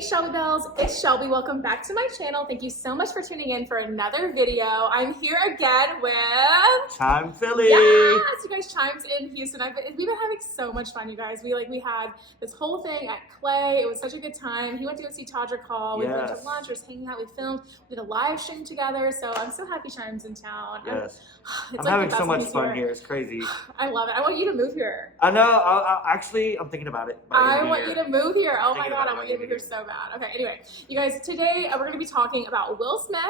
Hey Shelby Bells, it's Shelby. Welcome back to my channel. Thank you so much for tuning in for another video. I'm here again with Chime Philly. Yes, you guys, Chime's in Houston. We've been having so much fun, you guys. We had this whole thing at Klein. It was such a good time. He went to go see Todrick Hall. We went to lunch. We were hanging out. We filmed. We did a live stream together. So I'm so happy Chime's in town. Yes, I'm like having so much fun here. It's crazy. I love it. I want you to move here. I know. Actually, I'm thinking about it. I want you to move here. Oh my God, I want you to move here so bad. Okay, anyway, you guys, today we're going to be talking about Will Smith.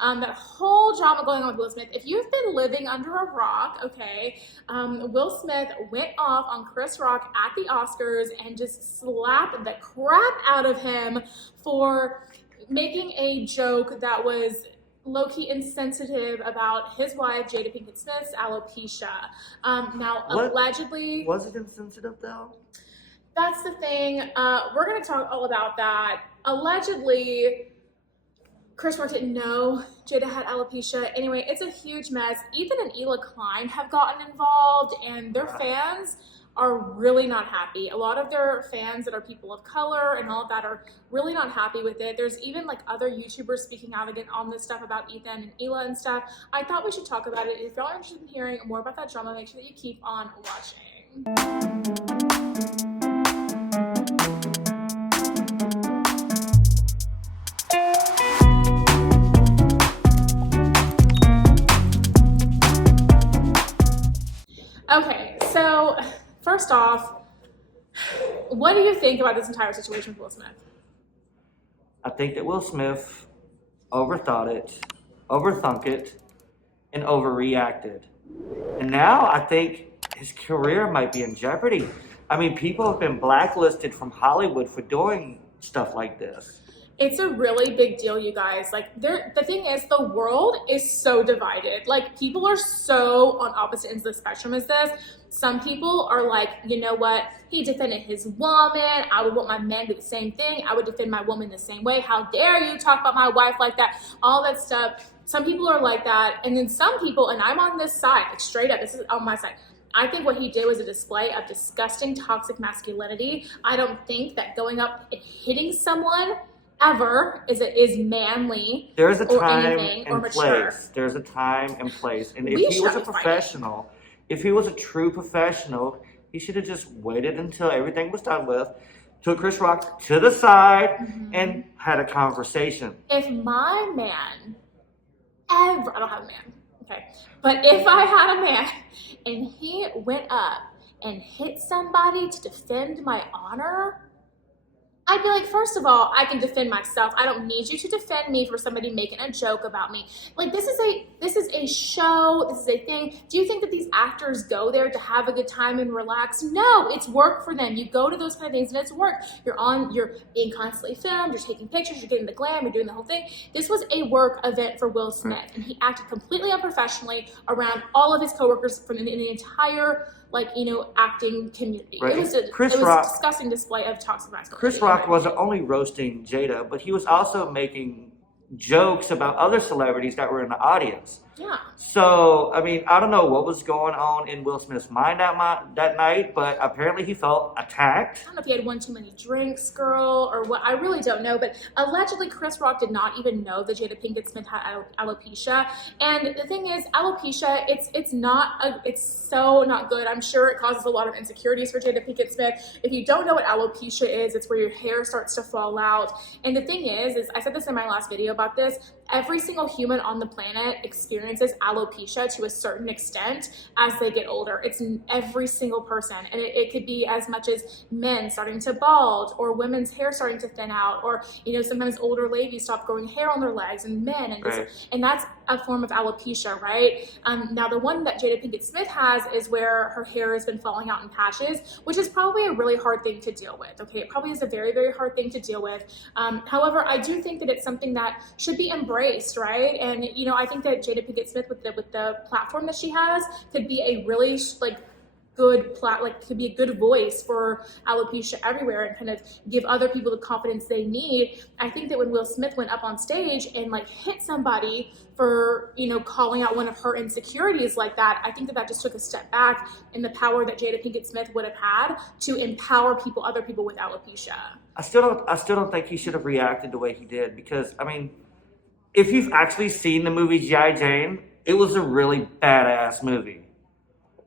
That whole drama going on with Will Smith. If you've been living under a rock, okay, Will Smith went off on Chris Rock at the Oscars and just slapped the crap out of him for making a joke that was low-key insensitive about his wife, Jada Pinkett Smith's alopecia. Allegedly... Was it insensitive, though? That's the thing. We're going to talk all about that. Allegedly, Chris Rock didn't know Jada had alopecia. Anyway, it's a huge mess. Ethan and Hila Klein have gotten involved, and their fans are really not happy. A lot of their fans that are people of color and all of that are really not happy with it. There's even like other YouTubers speaking out again on this stuff about Ethan and Hila and stuff. I thought we should talk about it. If y'all are interested in hearing more about that drama, make sure that you keep on watching. Okay, so first off, what do you think about this entire situation with Will Smith? I think that Will Smith overthought it, overthunk it, and overreacted. And now I think his career might be in jeopardy. I mean, people have been blacklisted from Hollywood for doing stuff like this. It's a really big deal, you guys. Like, the thing is, the world is so divided. Like, people are so on opposite ends of the spectrum as this. Some people are like, you know what? He defended his woman. I would want my man to do the same thing. I would defend my woman the same way. How dare you talk about my wife like that? All that stuff. Some people are like that. And then some people, and I'm on this side, like straight up, this is on my side. I think what he did was a display of disgusting, toxic masculinity. I don't think that going up and hitting someone ever is manly. There's a time or mature. place. There's a time and place. And if he was a professional, if he was a true professional, he should have just waited until everything was done with, took Chris Rock to the side, and had a conversation. If my man ever, I don't have a man, okay, but if I had a man and he went up and hit somebody to defend my honor, I'd be like, first of all, I can defend myself. I don't need you to defend me for somebody making a joke about me. Like, this is a show. This is a thing. Do you think that these actors go there to have a good time and relax? No, it's work for them. You go to those kind of things and it's work. You're being constantly filmed. You're taking pictures. You're getting the glam. You're doing the whole thing. This was a work event for Will Smith, and he acted completely unprofessionally around all of his coworkers from the entire, like, you know, acting community. Right. It was a disgusting display of toxic masculinity. Chris Rock wasn't only roasting Jada, but he was also making jokes about other celebrities that were in the audience. Yeah. So, I mean, I don't know what was going on in Will Smith's mind that night, but apparently he felt attacked. I don't know if he had one too many drinks, girl, or what. I really don't know. But allegedly, Chris Rock did not even know that Jada Pinkett Smith had alopecia. And the thing is, alopecia, it's so not good. I'm sure it causes a lot of insecurities for Jada Pinkett Smith. If you don't know what alopecia is, it's where your hair starts to fall out. And the thing is I said this in my last video about this, every single human on the planet experiences alopecia to a certain extent as they get older. It's every single person. And it could be as much as men starting to bald, or women's hair starting to thin out, or, you know, sometimes older ladies stop growing hair on their legs, and men. And that's a form of alopecia, right? Now, the one that Jada Pinkett Smith has is where her hair has been falling out in patches, which is probably a really hard thing to deal with, okay? It probably is a very, very hard thing to deal with. However, I do think that it's something that should be embraced, right? And, you know, I think that Jada Pinkett Smith with the platform that she has could be a really, like, could be a good voice for alopecia everywhere and kind of give other people the confidence they need. I think that when Will Smith went up on stage and like hit somebody for, you know, calling out one of her insecurities like that, I think that just took a step back in the power that Jada Pinkett Smith would have had to empower other people with alopecia. I still don't think he should have reacted the way he did, because I mean, if you've actually seen the movie G.I. Jane, it was a really badass movie.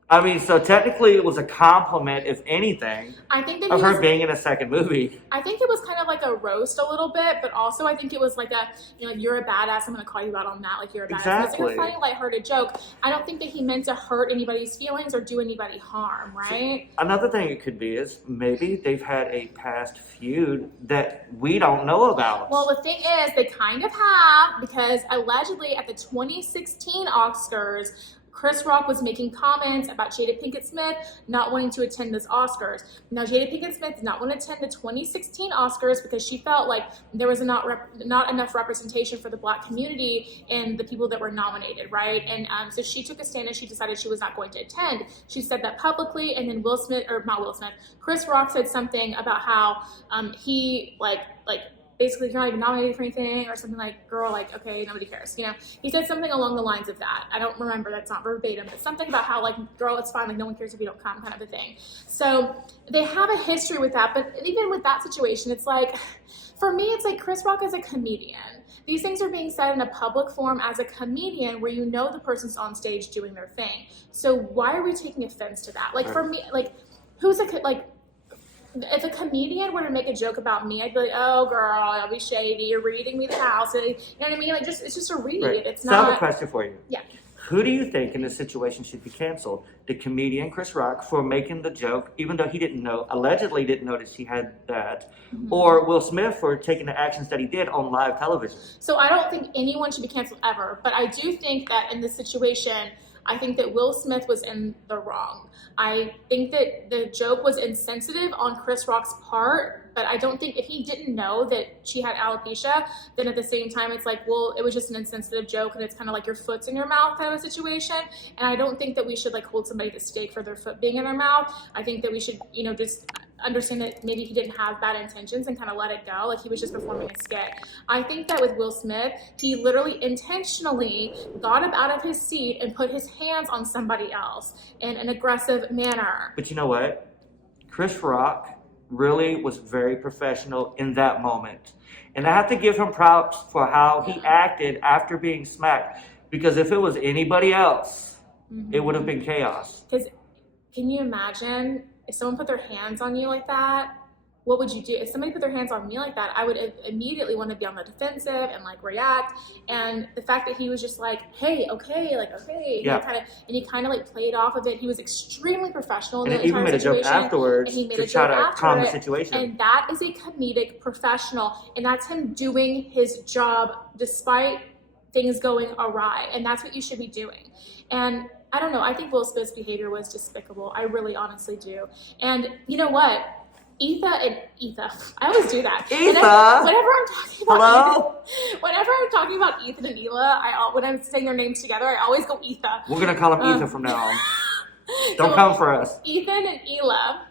I mean, so technically it was a compliment, if anything, I think that of her being in a second movie. I think it was kind of like a roast a little bit, but also I think it was like a, you know, you're a badass, I'm going to call you out on that, like you're a badass. Exactly. It's like a funny, lighthearted joke. I don't think that he meant to hurt anybody's feelings or do anybody harm, right? Another thing it could be is maybe they've had a past feud that we don't know about. Well, the thing is, they kind of have, because allegedly at the 2016 Oscars, Chris Rock was making comments about Jada Pinkett Smith not wanting to attend those Oscars. Now, Jada Pinkett Smith did not want to attend the 2016 Oscars because she felt like there was not enough representation for the Black community and the people that were nominated, right? And so she took a stand and she decided she was not going to attend. She said that publicly, and then Chris Rock said something about how he basically you're not even nominated for anything or something, like, girl, like, okay, nobody cares, you know. He said something along the lines of that. I don't remember, that's not verbatim, but something about how, like, girl, it's fine, like, no one cares if you don't come, kind of a thing. So they have a history with that, but even with that situation, it's like, for me, it's like Chris Rock is a comedian. These things are being said in a public forum as a comedian where you know the person's on stage doing their thing. So why are we taking offense to that? Like, for me, like, if a comedian were to make a joke about me, I'd be like, oh, girl, I'll be shady. You're reading me the house. You know what I mean? Like, it's just a read. Right. It's not. So I have a question for you. Yeah. Who do you think in this situation should be canceled? The comedian Chris Rock for making the joke, even though he allegedly didn't know that she had that, or Will Smith for taking the actions that he did on live television? So I don't think anyone should be canceled ever, but I do think that in this situation, I think that Will Smith was in the wrong. I think that the joke was insensitive on Chris Rock's part, but I don't think, if he didn't know that she had alopecia, then at the same time it's like, well, it was just an insensitive joke and it's kind of like your foot's in your mouth kind of a situation. And I don't think that we should like hold somebody to stake for their foot being in their mouth. I think that we should, you know, just understand that maybe he didn't have bad intentions and kind of let it go, like he was just performing a skit. I think that with Will Smith, he literally intentionally got up out of his seat and put his hands on somebody else in an aggressive manner. But you know what? Chris Rock really was very professional in that moment. And I have to give him props for how he acted after being smacked, because if it was anybody else, it would have been chaos. Because can you imagine if someone put their hands on you like that? What would you do? If somebody put their hands on me like that, I would immediately want to be on the defensive and like react. And the fact that he was just like, hey, okay, like, okay. Yeah. And he kind of like played off of it. He was extremely professional in And the he even entire made a situation. joke afterwards And he made to a try joke to after calm the it. situation. And that is a comedic professional. And that's him doing his job despite things going awry. And that's what you should be doing. And I don't know, I think Will Smith's behavior was despicable. I really honestly do. And you know what? Etha, I always do that. Whenever I'm talking about whenever I'm talking about Ethan and Hila, when I'm saying their names together, I always go Etha. We're gonna call him Ethan from now on. Don't come for us. Ethan and Hila,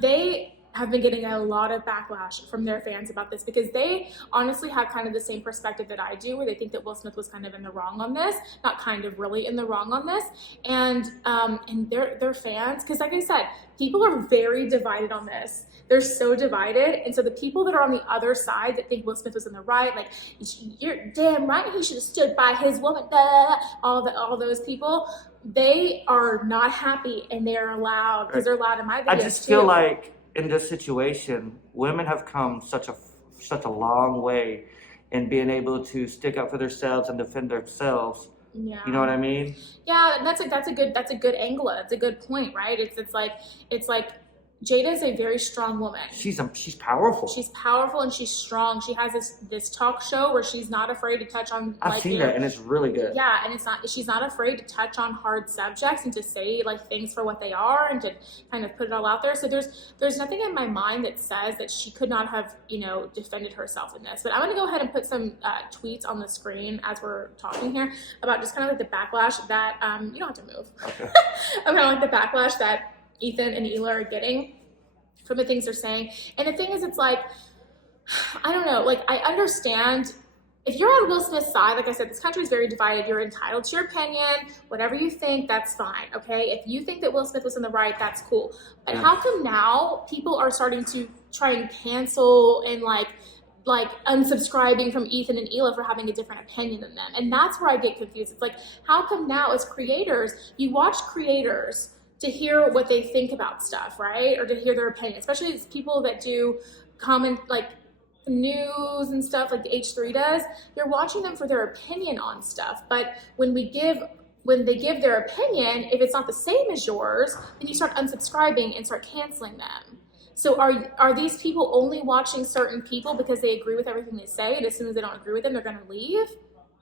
they have been getting a lot of backlash from their fans about this, because they honestly have kind of the same perspective that I do, where they think that Will Smith was kind of in the wrong on this, not kind of, really in the wrong on this, and their fans, because like I said, people are very divided on this. They're so divided, and so the people that are on the other side that think Will Smith was in the right, like, you're damn right, he should have stood by his woman, all those people, they are not happy, and they are loud, because they're loud in my videos I just feel like in this situation, women have come such a long way in being able to stick up for themselves and defend themselves. Yeah. You know what I mean? Yeah, that's a good angle. That's a good point, right? It's like Jada is a very strong woman. She's powerful. She's powerful and she's strong. She has this talk show where she's not afraid to touch on. I've seen that, and it's really good. Yeah, and she's not afraid to touch on hard subjects and to say like things for what they are and to kind of put it all out there. So there's nothing in my mind that says that she could not have defended herself in this. But I'm gonna go ahead and put some tweets on the screen as we're talking here about just kind of like the backlash that you don't have to move. Okay. About like the backlash that Ethan and Hila are getting from the things they're saying. And the thing is, it's like, I don't know, like I understand if you're on Will Smith's side, like I said, this country is very divided. You're entitled to your opinion, whatever you think, that's fine, okay? If you think that Will Smith was in the right, that's cool. But how come now people are starting to try and cancel and like unsubscribing from Ethan and Hila for having a different opinion than them? And that's where I get confused. It's like, how come now as creators, you watch creators to hear what they think about stuff, right? Or to hear their opinion, especially these people that do comment like news and stuff like the H3 does. You're watching them for their opinion on stuff. But when they give their opinion, if it's not the same as yours, then you start unsubscribing and start canceling them. So are these people only watching certain people because they agree with everything they say, and as soon as they don't agree with them, they're gonna leave?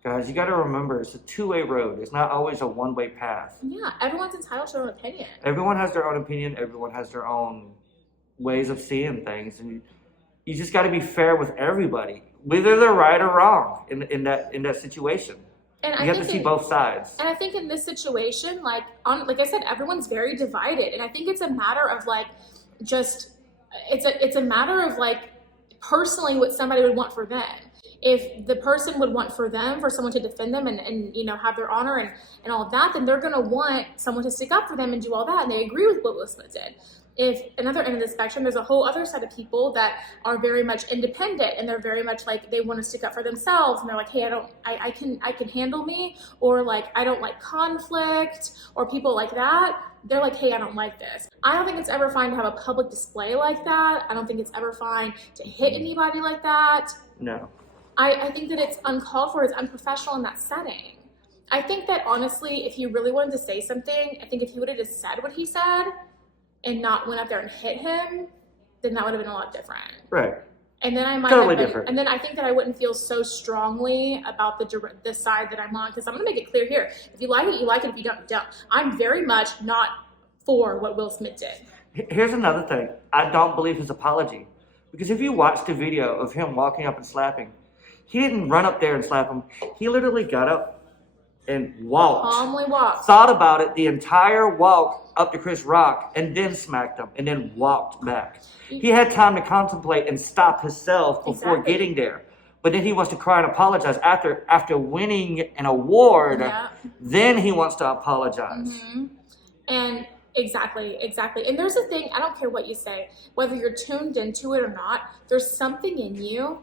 Guys, you got to remember, it's a two-way road. It's not always a one-way path. Yeah, everyone's entitled to their own opinion. Everyone has their own opinion. Everyone has their own ways of seeing things, and you just got to be fair with everybody, whether they're right or wrong in that situation. And you have to see both sides. And I think in this situation, like I said, everyone's very divided, and I think it's a matter of like it's a matter of like personally what somebody would want for them. If the person would want for someone to defend them and have their honor and all of that, then they're going to want someone to stick up for them and do all that. And they agree with what Will Smith did. If another end of the spectrum, there's a whole other set of people that are very much independent and they're very much like they want to stick up for themselves and they're like, hey, I can handle me, or like I don't like conflict, or people like that. They're like, hey, I don't like this. I don't think it's ever fine to have a public display like that. I don't think it's ever fine to hit anybody like that. No. I think that it's uncalled for, it's unprofessional in that setting. I think that honestly, if he really wanted to say something, I think if he would have just said what he said and not went up there and hit him, then that would have been a lot different. Right. And then I might totally have been, different. and then I think that I wouldn't feel so strongly about the side that I'm on, because I'm going to make it clear here. If you like it, you like it. If you don't, you don't. I'm very much not for what Will Smith did. Here's another thing. I don't believe his apology. Because if you watch the video of him walking up and slapping, he didn't run up there and slap him. He literally got up and walked. Calmly walked. Thought about it the entire walk up to Chris Rock and then smacked him and then walked back. He had time to contemplate and stop himself before getting there. But then he wants to cry and apologize after winning an award. Yeah. Then he wants to apologize. Mm-hmm. And exactly. And there's a thing, I don't care what you say, whether you're tuned into it or not, there's something in you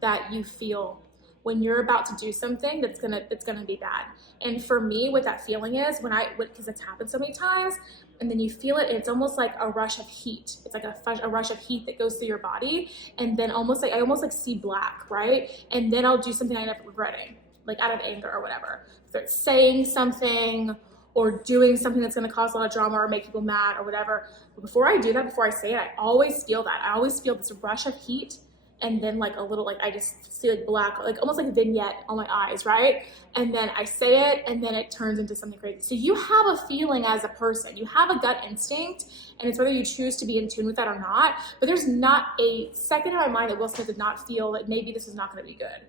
that you feel when you're about to do something that's gonna be bad. And for me, what that feeling is, because it's happened so many times, and then you feel it, and it's almost like a rush of heat. It's like a rush of heat that goes through your body, and then I almost see black, right? And then I'll do something I end up regretting, like out of anger or whatever. So it's saying something or doing something that's gonna cause a lot of drama or make people mad or whatever. But before I do that, before I say it, I always feel that. I always feel this rush of heat. And then like a little, like I just see like black, like almost like a vignette on my eyes, right? And then I say it, and then it turns into something crazy. So you have a feeling as a person, you have a gut instinct, and it's whether you choose to be in tune with that or not. But there's not a second in my mind that Will Smith did not feel that maybe this is not going to be good,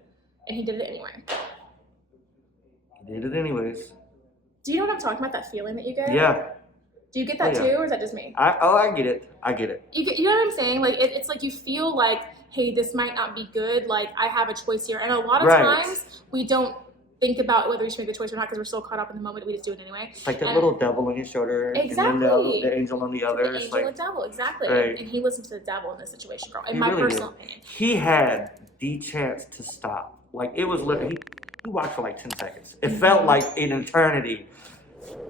and he did it anyway. He did it anyways. Do you know what I'm talking about? That feeling that you get? Yeah. Do you get that too, or is that just me? I get it. You know what I'm saying? Like it's like you feel like, hey, this might not be good. Like I have a choice here, and a lot of times we don't think about whether we should make the choice or not because we're so caught up in the moment that we just do it anyway. It's like the little devil on your shoulder, exactly, and then the angel on the other. The angel and devil, exactly. Right. And he listened to the devil in this situation, girl. In he my really personal did. opinion, He had the chance to stop. Like it was literally, he watched for like 10 seconds. It felt like an eternity.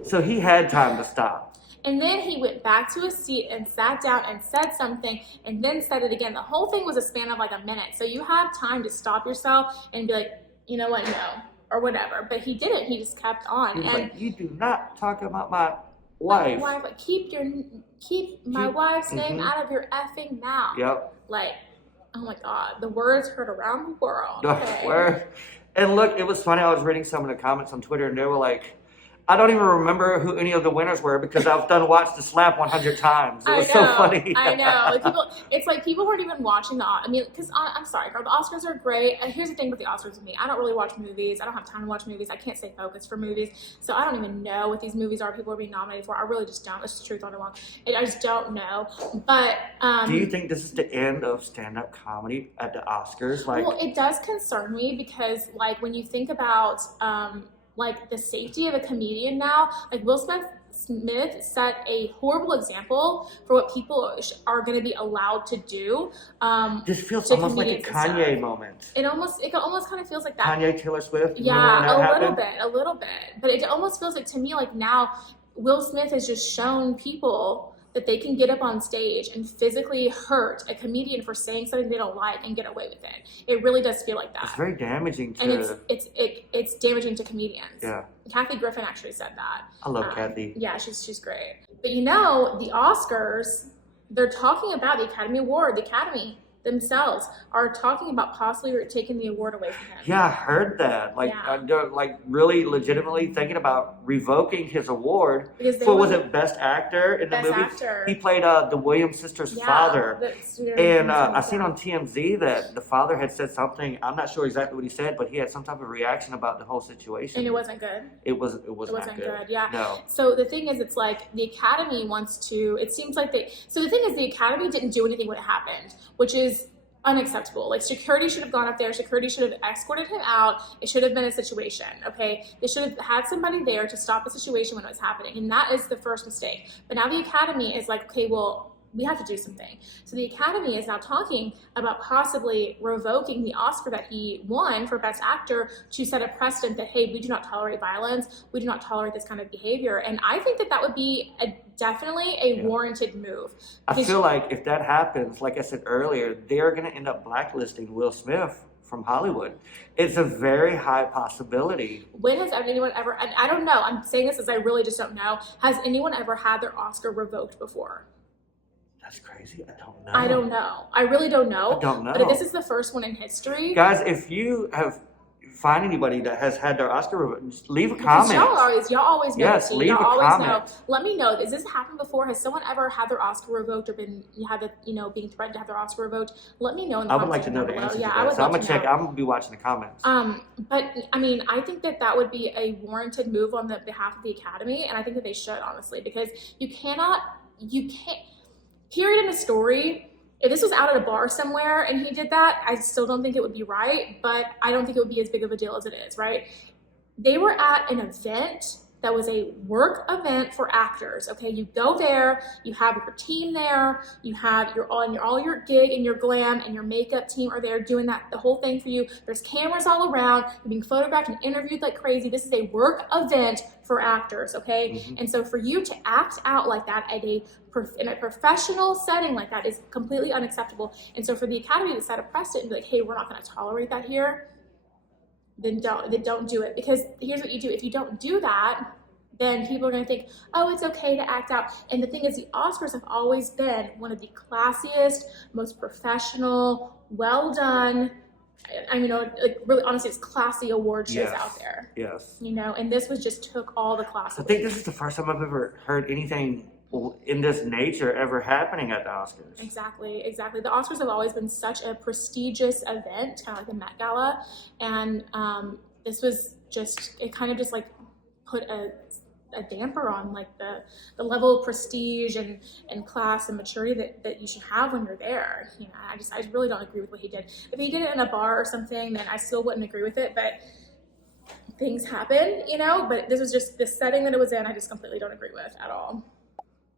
So he had time to stop. And then he went back to his seat and sat down and said something and then said it again. The whole thing was a span of like a minute. So you have time to stop yourself and be like, you know what, no, or whatever. But he didn't. He just kept on. He was like, you do not talk about my wife. Like, keep your keep my wife's name out of your effing mouth. Yep. Like, oh my God, the words heard around the world. Okay. And look, it was funny. I was reading some of the comments on Twitter, and they were like, I don't even remember who any of the winners were because I've done watched the slap 100 times. It was so funny. I know. Like people weren't even watching because I'm sorry, girl, the Oscars are great. And here's the thing with the Oscars with me. I don't really watch movies. I don't have time to watch movies. I can't stay focused for movies. So I don't even know what these movies are people are being nominated for. I really just don't. That's the truth on the long. I just don't know. But do you think this is the end of stand-up comedy at the Oscars? Well, it does concern me because like when you think about like the safety of a comedian now, like Will Smith set a horrible example for what people are going to be allowed to do. This feels almost like a Kanye moment. It almost kind of feels like that. Kanye, Taylor Swift. Yeah, a little bit. But it almost feels like to me like now Will Smith has just shown people that they can get up on stage and physically hurt a comedian for saying something they don't like and get away with it. It really does feel like that. It's very damaging to... And it's damaging to comedians. Yeah. Kathy Griffin actually said that. I love Kathy. Yeah, she's great. But the Oscars, they're talking about the Academy Award. The Academy themselves are talking about possibly taking the award away from him. Yeah, I heard that. Like really legitimately thinking about revoking his award for, was it Best Actor in the movie? Actor. He played the Williams sisters' father. And I seen on TMZ that the father had said something, I'm not sure exactly what he said, but he had some type of reaction about the whole situation. And it wasn't good. It wasn't good. Yeah. No. So the thing is, it's like the Academy wants to, it seems like so the thing is the Academy didn't do anything when it happened, which is unacceptable. Like security should have gone up there. Security should have escorted him out. It should have been a situation. Okay. They should have had somebody there to stop the situation when it was happening. And that is the first mistake. But now the Academy is like, okay, well, we have to do something. So the Academy is now talking about possibly revoking the Oscar that he won for Best Actor to set a precedent that, hey, we do not tolerate violence. We do not tolerate this kind of behavior. And I think that would be definitely a warranted move. I feel like if that happens, like I said earlier, they're going to end up blacklisting Will Smith from Hollywood. It's a very high possibility. When has anyone ever, I don't know, I'm saying this as I really just don't know, has anyone ever had their Oscar revoked before? That's crazy. I don't know. I don't know. I really don't know. I don't know. But this is the first one in history. Guys, if you find anybody that has had their Oscar revoked, just leave a comment. Y'all always know. Yes, leave a comment. Let me know. Has this happened before? Has someone ever had their Oscar revoked or being threatened to have their Oscar revoked? Let me know in the comments. I would like to know the answer to that. I would so I'm gonna check. I'm gonna be watching the comments. But I mean, I think that would be a warranted move on the behalf of the Academy, and I think that they should, honestly, because you can't. Period in the story, if this was out at a bar somewhere and he did that, I still don't think it would be right, but I don't think it would be as big of a deal as it is, right? They were at an event that was a work event for actors, okay? You go there, you have your team there, you have all your gig and your glam and your makeup team are there doing the whole thing for you. There's cameras all around, you're being photographed and interviewed like crazy. This is a work event for actors, okay? Mm-hmm. And so for you to act out like that in a professional setting like that is completely unacceptable. And so for the Academy to set a precedent and be like, hey, we're not gonna tolerate that here, then don't do it. Because here's what you do. If you don't do that, then people are going to think, oh, it's okay to act out. And the thing is, the Oscars have always been one of the classiest, most professional, well done, really honestly, it's classy award shows out there. Yes. And this just took all the class. I think this is the first time I've ever heard anything in this nature ever happening at the Oscars. Exactly. The Oscars have always been such a prestigious event, kind of like the Met Gala, and this was it kind of just like put a damper on like the level of prestige and class and maturity that you should have when you're there. I really don't agree with what he did. If he did it in a bar or something, then I still wouldn't agree with it, but things happen, but this was just the setting that it was in, I just completely don't agree with at all.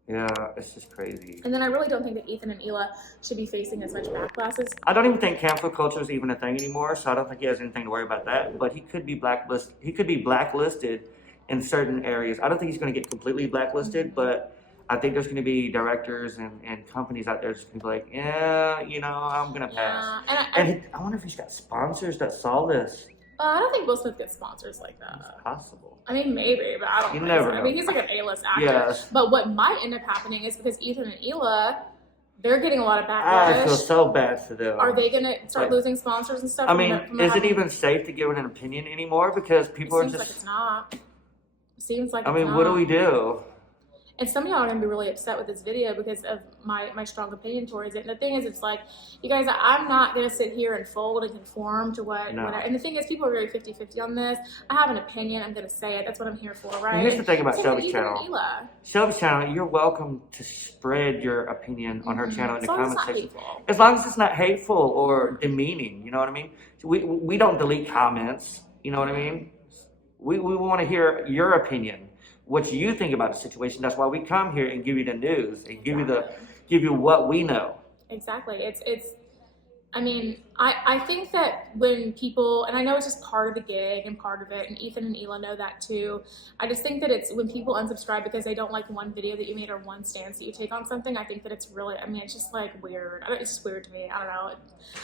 Yeah, it's just crazy. And then I really don't think that Ethan and Hila should be facing as much backlash. I don't even think cancel culture is even a thing anymore, so I don't think he has anything to worry about that. But he could be blacklisted. He could be blacklisted in certain areas. I don't think he's going to get completely blacklisted, but I think there's going to be directors and companies out there just going to be like, yeah, I'm going to pass. And I wonder if he's got sponsors that saw this. I don't think Will Smith gets sponsors like that. It's possible. I mean, maybe, but I don't You think never so. know. I mean, he's like an A-list actor. Yes. But what might end up happening is because Ethan and Hila, they're getting a lot of I feel backlash. so bad for them. Are they going to start losing sponsors and stuff? I mean, is it even safe to give an opinion anymore? Because people are just. It seems like it's not. It seems like I mean, it's what do not. we do? And some of y'all are gonna be really upset with this video because of my strong opinion towards it. And the thing is, it's like, you guys, I'm not gonna sit here and fold and conform to what. And the thing is, people are very 50-50 on this. I have an opinion. I'm gonna say it. That's what I'm here for, right? And here's the thing about Shelby's channel. Shelby's channel, you're welcome to spread your opinion on her channel in the comment section. As long as it's not hateful or demeaning, you know what I mean? We don't delete comments, you know what I mean? We want to hear your opinion, what you think about the situation. That's why we come here and give you the news and give you what we know. Exactly. I mean, I think that when people, and I know it's just part of the gig and part of it, and Ethan and Hila know that too. I just think that it's when people unsubscribe because they don't like one video that you made or one stance that you take on something, I think that it's really, I mean, it's just like weird. It's just weird to me. I don't know.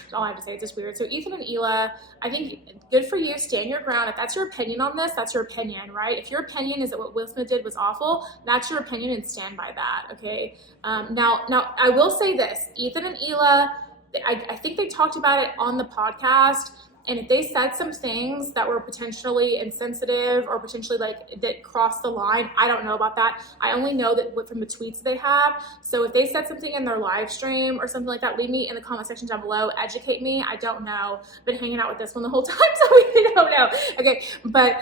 That's all I have to say. It's just weird. So Ethan and Hila, I think good for you. Stand your ground. If that's your opinion on this, that's your opinion, right? If your opinion is that what Will Smith did was awful, that's your opinion and stand by that, okay? Now, I will say this. Ethan and Hila, I think they talked about it on the podcast, and if they said some things that were potentially insensitive or potentially like that crossed the line, I don't know about that. I only know that from the tweets they have. So if they said something in their live stream or something like that, leave me in the comment section down below. Educate me. I don't know. I've been hanging out with this one the whole time, so we don't know. Okay, but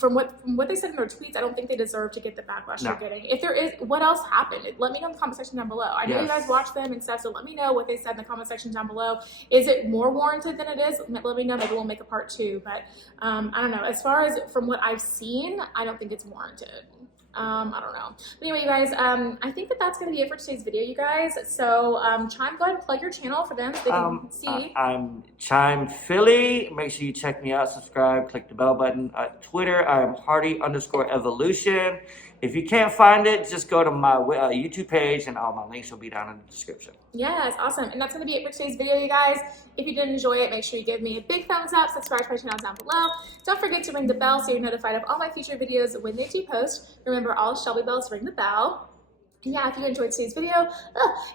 from what they said in their tweets, I don't think they deserve to get the backlash they're getting. If there is, what else happened? Let me know in the comment section down below. I know you guys watch them and stuff, so let me know what they said in the comment section down below. Is it more warranted than it is? Let me know. Maybe we'll make a part 2, but I don't know. As far as from what I've seen, I don't think it's warranted. I don't know. But anyway, you guys, I think that's going to be it for today's video, you guys. So, Chime, go ahead and plug your channel for them so they can see. I'm Chime Philly. Make sure you check me out, subscribe, click the bell button. Twitter, I am Hardy_Evolution. If you can't find it, just go to my YouTube page and all my links will be down in the description. Yes, awesome. And that's going to be it for today's video, you guys. If you did enjoy it, make sure you give me a big thumbs up, subscribe to my channel down below. Don't forget to ring the bell so you're notified of all my future videos when they do post. Remember, all Shelby bells ring the bell. And yeah, if you enjoyed today's video,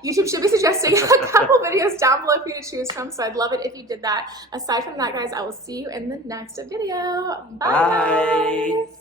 YouTube should be suggesting a couple videos down below for you to choose from, so I'd love it if you did that. Aside from that, guys, I will see you in the next video. Bye. Bye. Guys.